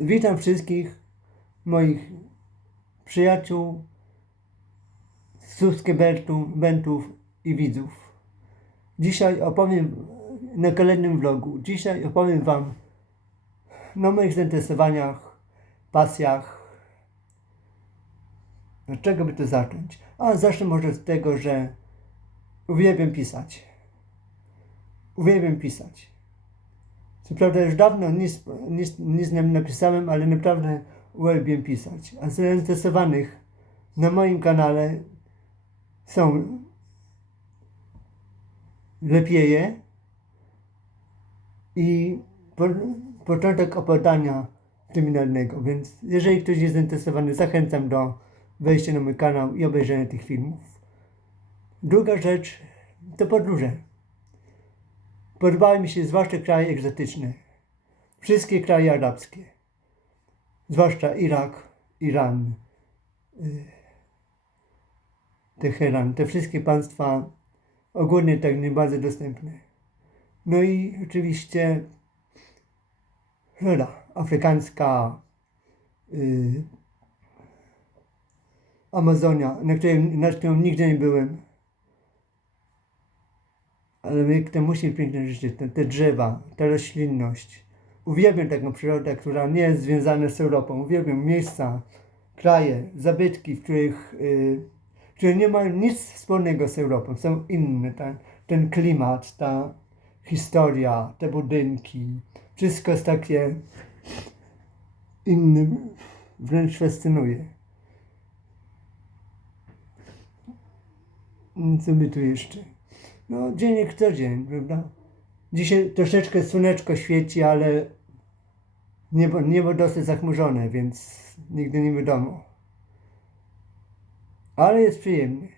Witam wszystkich moich przyjaciół, subskrybentów i widzów. Dzisiaj opowiem na kolejnym vlogu. Dzisiaj opowiem Wam o moich zainteresowaniach, pasjach. Od czego by to zacząć? A zacznę może z tego, że uwielbiam pisać. Uwielbiam pisać. Co prawda już dawno nic, nic, nic nie napisałem, ale naprawdę uwielbiam pisać. A zainteresowanych na moim kanale są Lepieje i po, początek opowiadania kryminalnego. Więc jeżeli ktoś jest zainteresowany, zachęcam do wejścia na mój kanał i obejrzenia tych filmów. Druga rzecz to podróże. Podobały mi się zwłaszcza kraje egzotyczne. Wszystkie kraje arabskie. Zwłaszcza Irak, Iran, y, Teheran. Te wszystkie państwa ogólnie tak nie bardzo dostępne. No i oczywiście Flora afrykańska, y, Amazonia, na której, na którą nigdy nie byłem. Ale to musi piękne życie, te, te drzewa, ta roślinność. Uwielbiam taką przyrodę, która nie jest związana z Europą. Uwielbiam miejsca, kraje, zabytki, w których, y, które nie mają nic wspólnego z Europą. Są inne. Ten, ten klimat, ta historia, te budynki. Wszystko jest takie inne. Wręcz fascynuje. Co by tu jeszcze? No, dzień jak co dzień, prawda? Dzisiaj troszeczkę słoneczko świeci, ale niebo, niebo dosyć zachmurzone, więc nigdy nie wiadomo. Ale jest przyjemnie.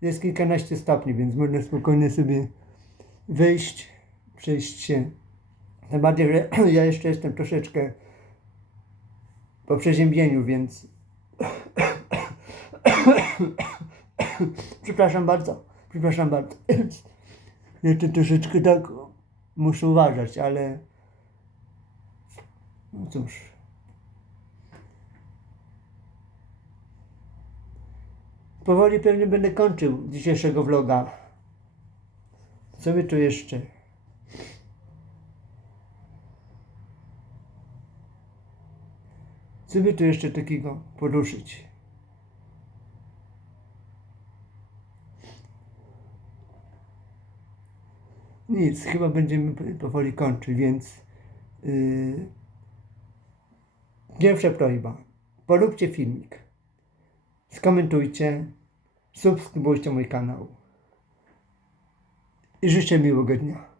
Jest kilkanaście stopni, więc można spokojnie sobie wyjść, przejść się. Tym bardziej, że ja jeszcze jestem troszeczkę po przeziębieniu, więc przepraszam bardzo, przepraszam bardzo. Jeszcze troszeczkę tak muszę uważać, ale no cóż. Powoli pewnie będę kończył dzisiejszego vloga. Co by tu jeszcze? Co by tu jeszcze takiego poruszyć? Nic, chyba będziemy powoli kończyć, więc yy, pierwsza prośba. Polubcie filmik, skomentujcie, subskrybujcie mój kanał i życzę miłego dnia.